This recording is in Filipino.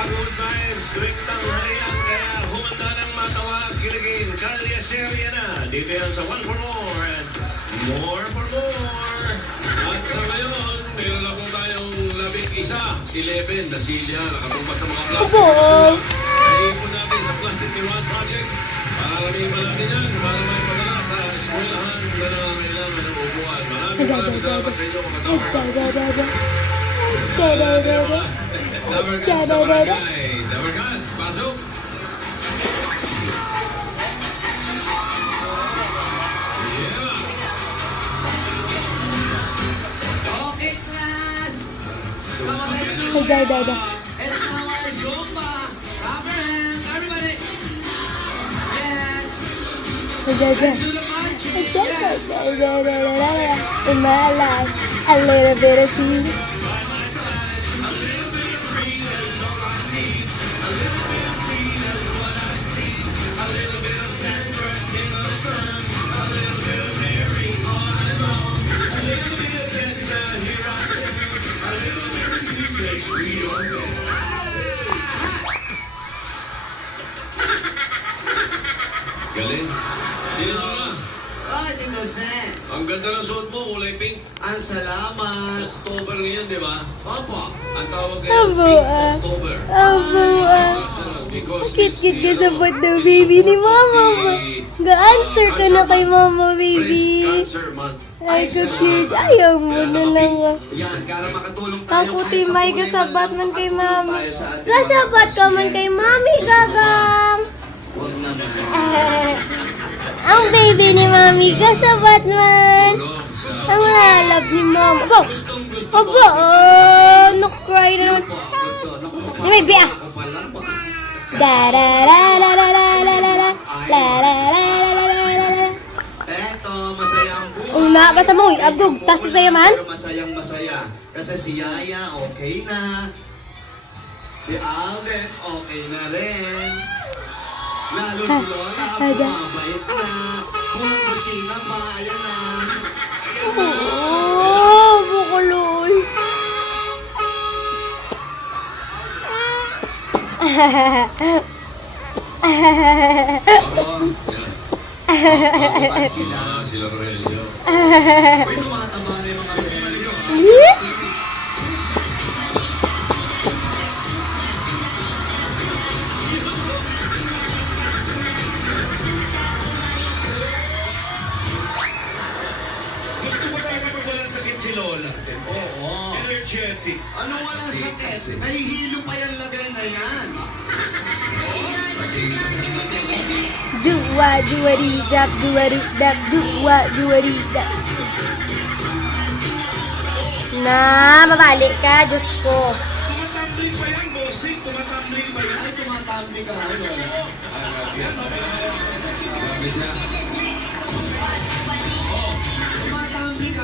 Pagod vibes, tuwing tanghali lang, kaya humanda ng matawag, kiligin, kalyaserya na. Dito yan sa One for More and More for More. At sa ngayon, meron ako tayong 11 na silya, nakatumpa sa mga plastic. Naipon natin sa Plastic Iran Project. Palamihan natin yan para may padala sa eskwelahan na nangangailangan ng upuan. Maraming salamat sa inyo mga Tower Barangay. Tower Cats, pasok! Okay, class! Come on, let's do Hey, it! Dada. It's our Zumba! Clap your hands, everybody! Yes! Jaja. Do the marching! Yes! In my life, a little bit of tea. Galing. Sino na? Ay, Tito Sen! Ang ganda ng suot mo, kulay pink. Ang salamat! October ngayon, di ba? Opo! Ang tawag ngayon, Abo, Pink ah. October. Abo, Because Kit-kit ka sa butt ng baby ni mama mo. Ga-answer ka na kay mama, Breast baby. Cancer Month. Ay, ka-cute. Ayaw mo na lang. Yan, para makatulong tayo Ang puti kahit sa may kulay kasabat lang, man kay makatulong mami. tayo sa ating mga Kasabat ka man pasyente. kay mami, gagang. Huwag naman. Ang baby ni mami, kasabat man. Tulong sa... Ang lalab ni mama. Abo, Gustong-gusto abo, ko. no-cry na naman. Po, gusto. Naku, May biyak. ako pa lang, baka- Da-da-da-da-da-da-da-da. La-la-la-la-la-la-la. Eto, masayang buhay. Una, basta mo, abdog, tas sa saya man. Pero masayang masaya. Kasi si Yaya, okay na. Si Alden, okay na rin. Lalo si Lola, bumabait na. Bumubusina pa, ayan na. Oh, bukuloy. Ako, yan. Ah, sila Rogelio. Uy, tumataba na yung mga pera nyo. Gusto ko talaga pag walang sakit si Lola. Oo. Energetic. Ano walang sakit? Nahihilo pa yan lagay na yan. Dua, dua, di, dap, dua, di, dap, dua, dua, di, dap. Na, babalik ka, Diyos ko. Tumatambling pa yan, bossing. Tumatambling pa yan. Ay, tumatambi ka raw, Lola. Grabe siya. Tumatambi ka.